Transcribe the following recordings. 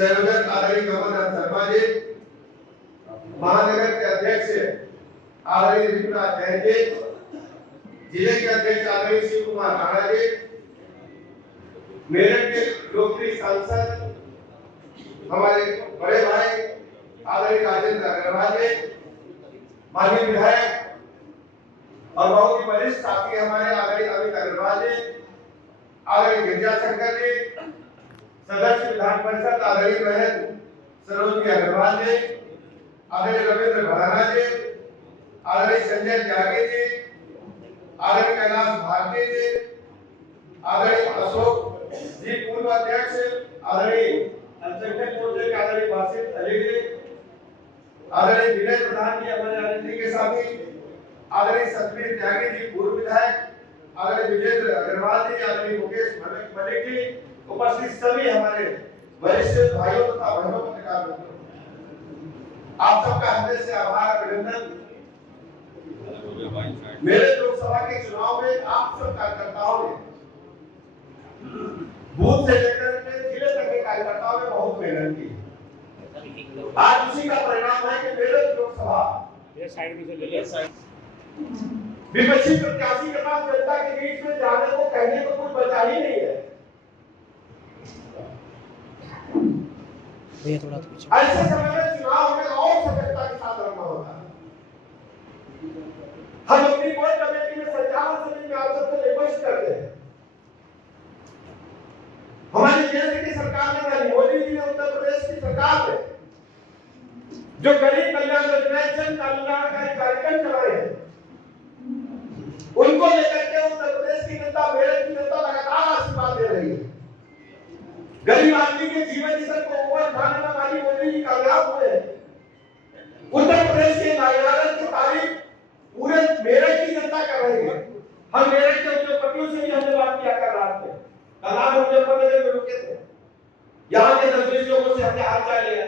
संयोजक आदरणीय कमलनाथ शर्मा जी, महानगर के अध्यक्ष आदरणीय विश्वनाथ जैन जी, जिले के अध्यक्ष आदरणीय शिव कुमार राणा जी, मेरठ के लोकप्रिय सांसद हमारे बड़े भाई आदरणीय राजेंद्र अग्रवाल जी, माननीय विधायक और बहुत ही वरिष्ठ साथी हमारे आदरणीय अमित अग्रवाल जी, आदरणीय गिरिजा शंकर जी, सदस्य विधान परिषद आदरणीय बहन सरोजनी अग्रवाल जी, आदरणीय रविंद्र भराना जी, आदरणीय संजय त्यागी जी, आदरणीय कैलाश भारती जी, आदरणीय अशोक जी पूर्व अध्यक्ष, आदरणीय अल्पसंख्यक मोर्चे के आदरणीय वासिफ अली जी, आदरणीय विनय प्रधान जी हमारे राजनीति के साथी, आदरणीय सतवीर त्यागी जी पूर्व विधायक, आदरणीय विजेंद्र अग्रवाल जी, आदरणीय मुकेश मलिक जी, उपस्थित सभी हमारे वरिष्ठ भाइयों तथा बहनों पत्रकार मित्रों, आप सबका हृदय से आभार अभिनंदन। मेरे लोकसभा के चुनाव में आप सब कार्यकर्ताओं ने बूथ से लेकर के जिले तक के कार्यकर्ताओं ने बहुत मेहनत की। आज उसी का परिणाम है कि मेरे लोकसभा विपक्षी प्रत्याशी के पास जनता के बीच में जाने को कहने को कुछ बचा ही नहीं है। ऐसे समय में चुनाव में और सतर्कता के साथ लड़ना होता है। हम अपनी कोई कमेटी में संचालन समिति में आप सबसे रिक्वेस्ट करते हैं, हमारी केंद्र की सरकार ने, नरेंद्र मोदी जी ने, उत्तर प्रदेश की सरकार ने जो गरीब कल्याण योजनाएं, जन कल्याणकारी कार्यक्रम चलाए हैं, उनको लेकर के उत्तर प्रदेश की जनता, मेरठ की जनता लगातार आशीर्वाद दे रही है। गरीब आदमी के जीवन स्तर को ऊपर उठाने में हमारी मोदी जी कामयाब हुए। उत्तर प्रदेश के नागरिक की तारीफ पूरे मेरठ की जनता कर रही है। हम मेरठ के उद्योगपतियों से भी हमने बात किया कर रात में, कल हम मुजफ्फरनगर में रुके थे, यहाँ के 10-20 लोगों से हमने हालचाल लिया,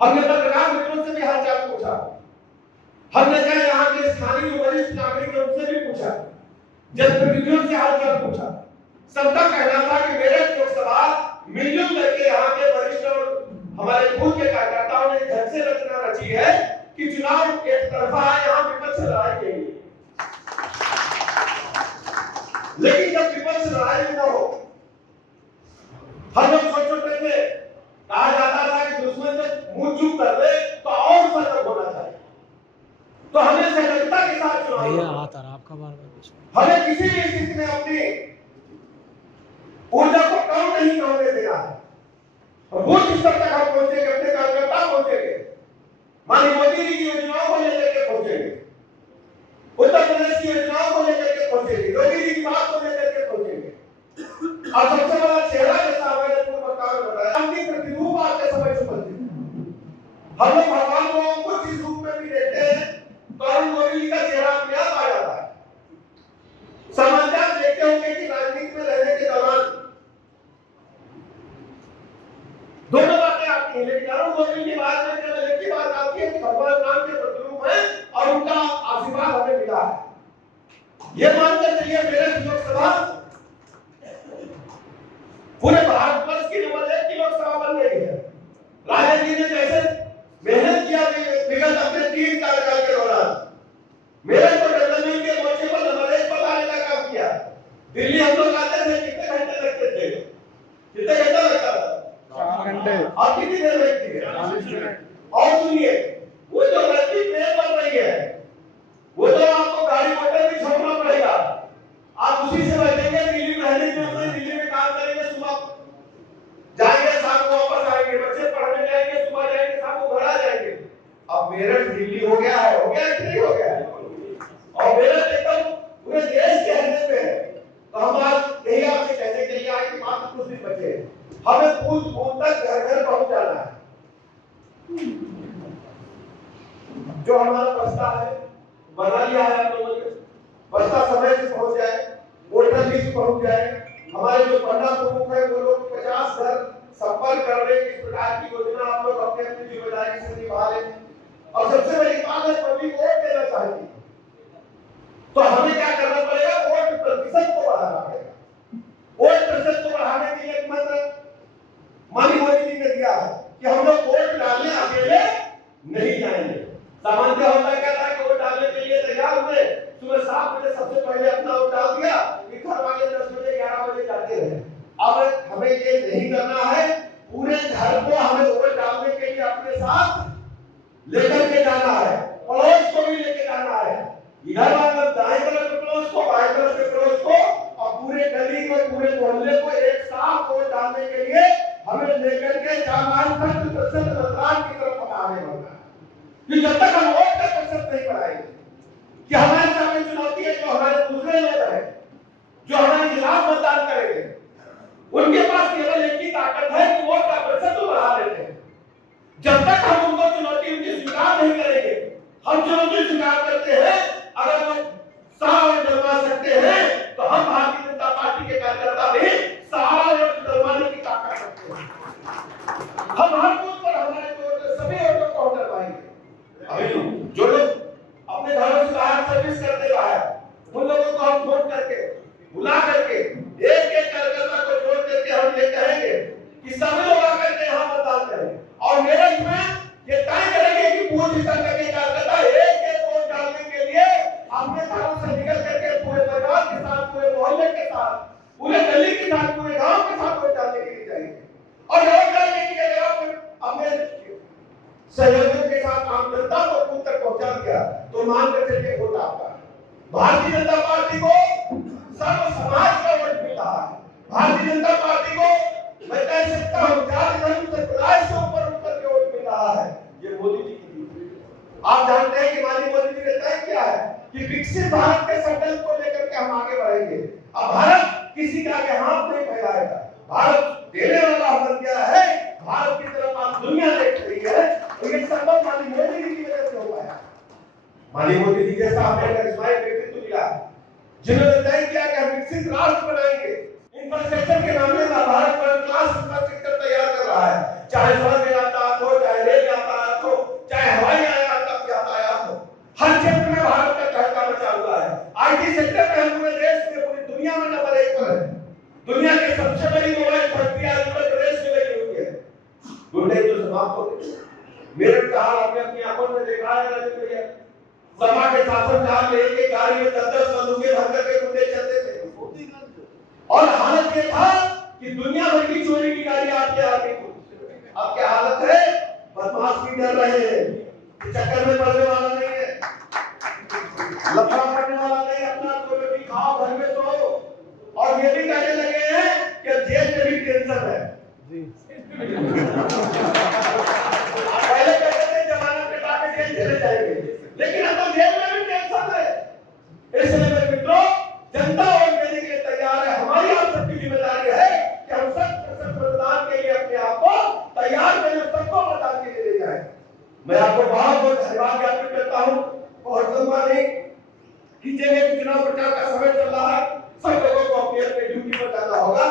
हमने पत्रकार मित्रों से भी हालचाल पूछा, हमने कहा यहाँ के स्थानीय वरिष्ठ नागरिक हैं उनसे भी पूछा, जनप्रतिनिधियों से हालचाल पूछा। सबका कहना था कि मेरठ लोकसभा मिलजुल करके यहाँ के वरिष्ठ और हमारे पूर्व के कार्यकर्ताओं ने ढंग से रचना रची है कि चुनाव एक तरफा यहाँ विपक्ष लड़ाई के लिए, लेकिन जब विपक्ष लड़ाई न हो, हम लोग छोटे-छोटे थे, कहा जाता था कि दुश्मन जब मुंह चुप कर दे तो और सतर्क होना चाहिए। तो हमें सतर्कता के साथ चुनाव हमें किसी भी स्थिति में अपनी ऊर्जा को कम नहीं होने देना है और वो जिस तक हम पहुंचेंगे, अपने कार्यकर्ता पहुंचेंगे, माननीय मोदी जी की योजनाओं को लेकर के पहुंचेंगे, उत्तर प्रदेश की योजनाओं को लेकर के पहुंचेंगे, योगी जी की बात को लेकर के पहुंचेंगे। और सबसे बड़ा चेहरा जैसा हमारे पूर्व वक्ताओं ने बताया, उनकी प्रतिरूप आपके समझ उपस्थित है। हम लोग भगवान को कुछ इस रूप में भी देखते हैं तो अरुण गोविल जी का चेहरा अपने आप आ जाता है। समाचार देखते होंगे कि राजनीति में रहने के दौरान दोनों बातें आती हैं, लेकिन अरुण गोविल की बात में केवल एक ही बात आती है कि भगवान राम के प्रतिरूप है और उनका आशीर्वाद हमें मिला है। ये मानकर चलिए मेरठ लोकसभा पूरे भारतवर्ष की नंबर 1 की लोकसभा बन गई है। राजा जी ने जैसे मेहनत किया विगत अपने 3 कार्यकाल के दौरान, मेरठ को डेवलपमेंट के मोर्चे पर नंबर 1 पर लाने का काम किया। दिल्ली हम लोग आते थे, कितने घंटे लगते थे? कितने घंटा लगता था? 4 घंटे। और कितनी देर लगती है? 40 मिनट। और सुनिए, वो जो रस्ती ट्रेन बन रही है, वो तो आपको गाड़ी मोटर भी छोड़ना पड़ेगा। आप उसी से बैठेंगे, दिल्ली में रहने के लिए दिल्ली में काम करेंगे, सुबह जाएंगे, शाम को वापस आएंगे, बच्चे पढ़ने जाएंगे, सुबह जाएंगे, शाम को घर आ जाएंगे। अब मेरठ दिल्ली हो गया है, हो गया कि नहीं हो गया है? और मेरठ एकदम पूरे देश के हृदय में है। तो हम आज यही आपसे कहने के लिए आए कि मात्र कुछ दिन बचे हैं, हमें बूथ तक घर घर पहुंच जाना है। जो हमारा बस्ता है बना लिया है हम लोगों ने, बस्ता समय से पहुंच जाए, वोटर लिस्ट पहुंच जाए, हमारे जो पन्ना प्रमुख है वो लोग 50 घर संपर्क कर रहे हैं। इस प्रकार की योजना आप लोग अपने अपनी जिम्मेदारी से निभा रहे हैं। और सबसे बड़ी बात है, पब्लिक वोट देना चाहती है, तो हमें क्या करना पड़ेगा? वोट प्रतिशत को बढ़ाना पड़ेगा। वोट प्रतिशत को बढ़ाने के लिए एक मंत्र माननीय मोदी जी ने सामान्य होता क्या था कि वोट डालने के लिए तैयार हुए, सुबह 7 बजे सबसे पहले अपना वोट डाल दिया, कि घर वाले 10 बजे 11 बजे जाते रहे। अब हमें ये नहीं करना है, पूरे घर को हमें वोट डालने के लिए अपने साथ लेकर के जाना है, पड़ोस को भी लेके जाना है, इधर वाले दाएं तरफ के पड़ोस को, बाएं तरफ के पड़ोस को, और पूरे गली को, पूरे मोहल्ले को एक साथ वोट डालने के लिए हमें लेकर के जामान मतदान की तरफ हम आगे बढ़ना है। कि जब तक हम वोट का प्रतिशत नहीं बढ़ाएंगे, कि हमारे सामने चुनौती है जो हमारे दूसरे लोग हैं जो हमारे खिलाफ मतदान करेंगे, उनके पास केवल एक ही ताकत है कि वोट का प्रतिशत तो बढ़ा लेते हैं। जब तक हम उनको चुनौती उनकी स्वीकार नहीं करेंगे, हम चुनौती स्वीकार करते हैं, अगर वो 100 वोट डलवा सकते हैं तो हम भारतीय जनता पार्टी के कार्यकर्ता भी सारा वोट डलवाने की ताकत रखते हैं। हम हर बूथ पर हमारे सभी वोटों को हम डलवाएंगे। अभी जो लोग अपने घरों से बाहर सर्विस करते बाहर, उन लोगों को हम वोट करके बुला करके एक कार्यकर्ता को जोड़ करके हम ये कहेंगे कि सभी लोग आकर के यहाँ मतदान करें, और मेरे इसमें ये तय करेंगे कि पूरी तरह के कार्यकर्ता एक वोट डालने के लिए अपने घरों से निकल करके पूरे परिवार के साथ, पूरे मोहल्ले के साथ, पूरे गली के साथ, पूरे गांव के साथ वोट डालने के लिए जाएंगे। और वोट डालने के लिए आप अपने सहयोगियों के साथ आम जनता को बूथ तक पहुंचा दिया तो मान कर चलिए वोट आपका। भारतीय जनता पार्टी को सर्व समाज का वोट मिल रहा है। भारतीय जनता पार्टी को मैं कह सकता हूं जाति धर्म संप्रदाय से ऊपर उठकर के वोट मिल रहा है। ये मोदी जी की नीति। आप जानते हैं कि माननीय मोदी जी ने तय किया है कि विकसित भारत के संकल्प को लेकर के हम आगे बढ़ेंगे। अब भारत किसी का आगे हाथ नहीं फैलाएगा, भारत देने वाला बन गया है, भारत की तरफ आज दुनिया देख रही है, और ये संभव माननीय मोदी जी की वजह से हो पाया। माननीय मोदी जी जैसा हमें करिश्माई व्यक्तित्व मिला, जिन्होंने तय किया कि हम विकसित राष्ट्र बनाएंगे। इंफ्रास्ट्रक्चर के मामले में भारत वर्ल्ड क्लास इंफ्रास्ट्रक्चर तैयार कर रहा है, चाहे सड़क यातायात हो, चाहे रेल यातायात हो, चाहे हवाई यातायात हो, हर क्षेत्र में भारत का कहता मचा हुआ है। आईटी सेक्टर में हम पूरे देश में, पूरी दुनिया में नंबर 1 पर है। दुनिया की सबसे बड़ी मोबाइल फैक्ट्री आज उत्तर प्रदेश में लगी हुई है। गुंडे तो समाप्त हो गए। मेरठ का हाल आपने अपनी आंखों में देखा है। सभा के शासन काल में एक गाड़ी में 10-10 बंदूकें भर करके गुंडे चलते थे, और हालत ये था कि दुनिया भर की चोरी की गाड़ी आपके आ गई। अब क्या हालत है? बदमाश भी डर रहे हैं, चक्कर में पड़ने वाला नहीं है, लफड़ा पड़ने वाला नहीं, अपना तो रोटी खाओ, घर में सो। और ये भी कहने लगे हैं कि जेल में भी टेंशन है। पहले कहते थे जमाना कटा के जेल चले जाएंगे, लेकिन अब तो जेल में भी टेंशन है। इसलिए मेरे मित्रों, जनता वोट देने के लिए तैयार है। हमारी आप सबकी जिम्मेदारी है कि हम 100% मतदान के लिए अपने आप को तैयार करें, सबको मतदान के लिए ले जाएं। मैं आपको बहुत बहुत धन्यवाद ज्ञापित करता हूँ। बहुत लंबा नहीं खींचेंगे, चुनाव प्रचार का समय चल रहा है, सब लोगों को अपनी अपनी ड्यूटी पर जाना होगा।